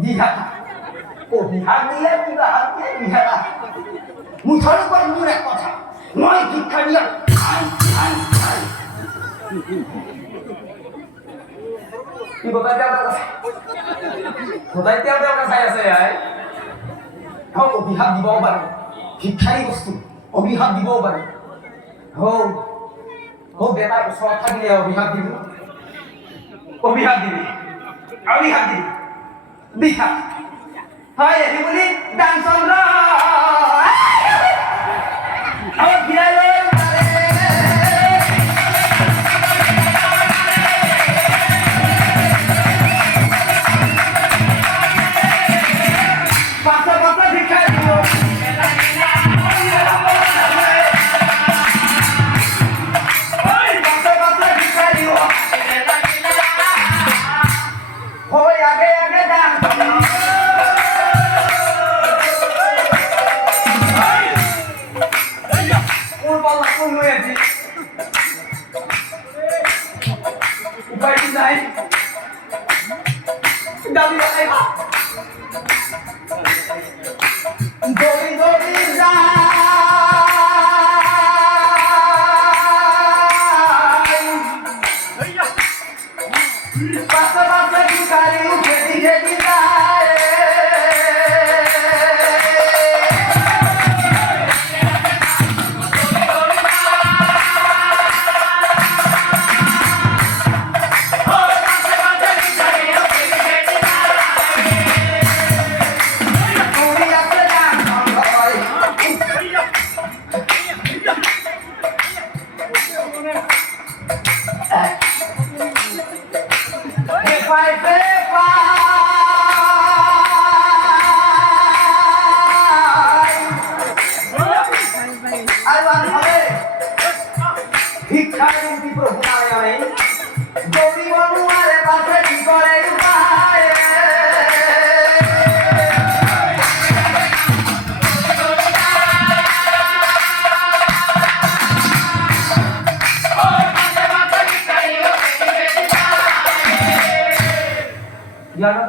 দিঘা ও বিহা দিলে বিবাহ দিয়ে বিহা মুঠর উপর মুড়ে কথা নয় শিক্ষা দিয়া কি কোথায় দেওয়ার কাছে আছে অভিশাপ দিবও পারে শিক্ষাই বস্তু অভিশাপ দিবও পারে বেটাৰ ওচৰত থাকিলে অভিশাপ দিবি অভিশাপ দিবি দিহা হয় এই বুলি দানচন্দ্ৰ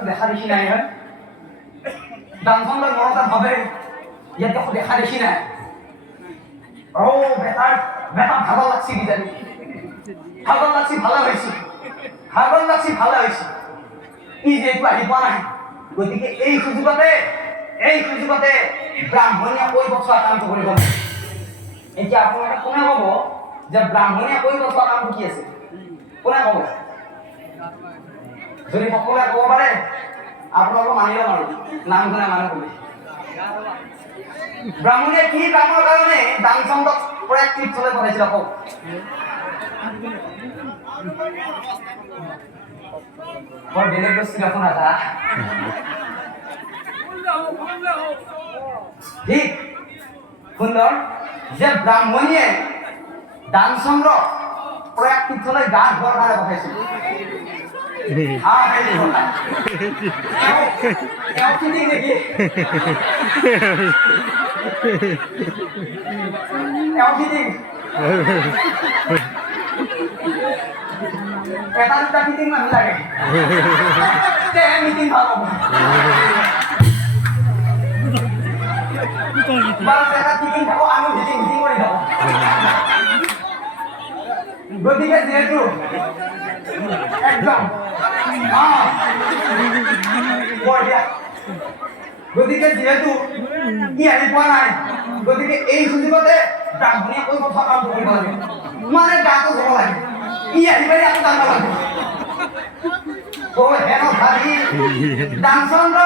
দেখা দেখি নাই হয় দানচন্দ্ৰৰ মনত ভাবে ইয়াত দেখা দেখি নাই বেটাৰ ভাগৰ লাগছি কিজানি ভাগৰ লাগছি ভালে হৈছে ই যিহেতু আহি পোৱা নাই গতিকে এই সুযোগতে ব্ৰাহ্মণীয়ে কৈ পঠোৱা কামটো কৰিব এতিয়া আপোনালোকে কোনে ক'ব যে ব্ৰাহ্মণীয়ে কৈ পঠোৱা কামটো কি আছে কোনে ক'ব যদি সকলোৱে ক'ব পাৰে আপোনালোকক মানি ল'ম আৰু নাম শুনা মানুহ বুলি ব্ৰাহ্মণীয়ে কি কামৰ কাৰণে দানচন্দ্ৰক প্ৰয়াস তীৰ্থলৈ পঠাইছিল কওক বৰ বেলেগ বস্তু দেখোন এটা ঠিক সুন্দৰ যে ব্ৰাহ্মণীয়ে দানচন্দ্ৰক প্ৰয়াস তীৰ্থলৈ গা ধোৱাৰ কাৰণে পঠাইছিল এটা দুটা ফিটিং মানুহ লাগে মিটিং ভাল হ'ব এটা ফিটিং থাকো আমি মিটিং কৰি থাকো গতিকে যিহেতু একদম গতিকে যিহেতু কি আহি পোৱা নাই গতিকে এই সুযোগতে ব্ৰাহ্মণীয়ে কৈ পঠোৱা কামটো কৰিব লাগে মানে গাটো ধুব লাগে ই আহি পাৰি আকৌ জানিব লাগে দানচন্দ্ৰ